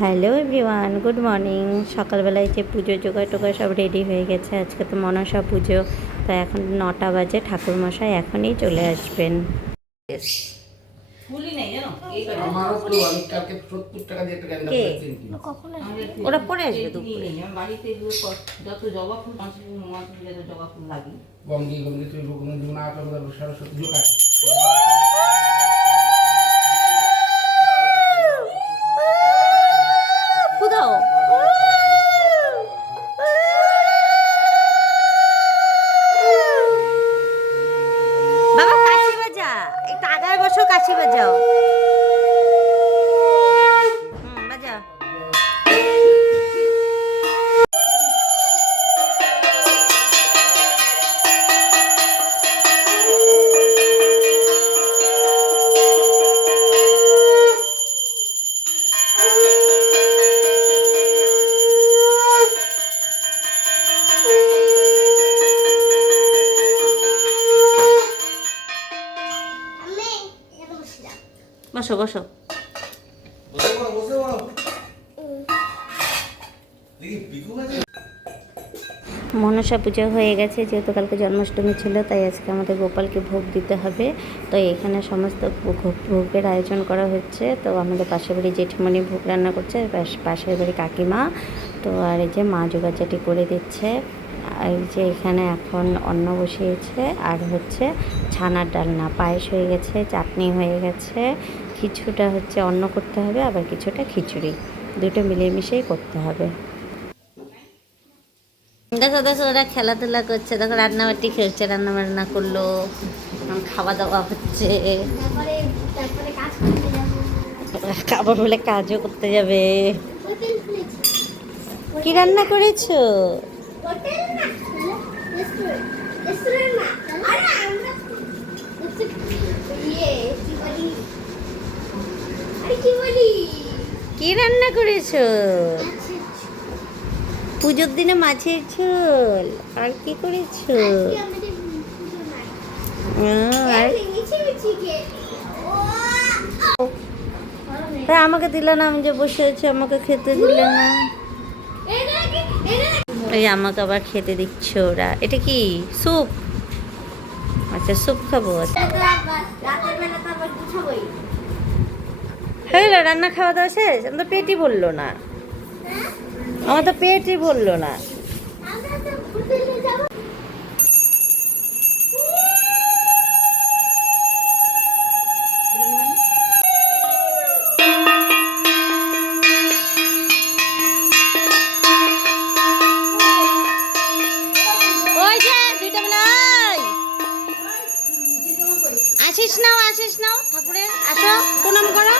Hello everyone, good morning. সকালবেলায় যে পুজোর জোগাড় টোগাড় সব রেডি হয়ে গেছে। আজকে তো মনসা পুজো, তো এখন 9টা বাজে। ঠাকুরমশাই এখনই চলে আসবেন। ওরা পরে আসবে দুপুরে। বাবা কাশি বাজা, একটু আগায় বসো, কাশি বাজাও। বাজাও। বসো বসো। মনসা পুজো হয়ে গেছে, যেহেতু কালকে জন্মাষ্টমী ছিল, তাই আজকে আমাদের গোপালকে ভোগ দিতে হবে। তো এখানে সমস্ত ভোগের আয়োজন করা হচ্ছে। তো আমাদের পাশের বাড়ি জেঠিমণি ভোগ রান্না করছে, পাশের বাড়ি কাকিমা। তো আর এই যে মা জোগাড়জাটি করে দিচ্ছে। আর এই যে এখানে এখন অন্ন বসিয়েছে, আর হচ্ছে ছানার ডালনা, পায়েস হয়ে গেছে, চাটনি হয়ে গেছে। কিছুটা হচ্ছে অন্ন করতে হবে, আবার কিছুটা খিচুড়ি, দুটো মিলেমিশেই করতে হবে। দেখো দেখো, ওরা খেলাধুলা করছে, দেখো রান্নাবাটি খেলছে, রান্না করলো, খাওয়া দাওয়া হচ্ছে। আবার বলে কাজও করতে যাবে। কি রান্না করেছো? কি রান্না করেছো? পুজোর দিনে মাছের ঝোল। আর কি করেছো? আমাকে দিলে না, আমি যে বসে আছি, আমাকে খেতে দিলে না। এই আমাকে আবার খেতে দিচ্ছ ওরা। এটা কি স্যুপ? আচ্ছা, স্যুপ খাবো। হ্যাঁ, রান্না খাওয়া দাওয়া শেষ? আমার তো পেটই ভরলো না, আমার তো পেটই ভরলো না। আসিস নাও ঠাকুরের, আসো, প্রণাম করো।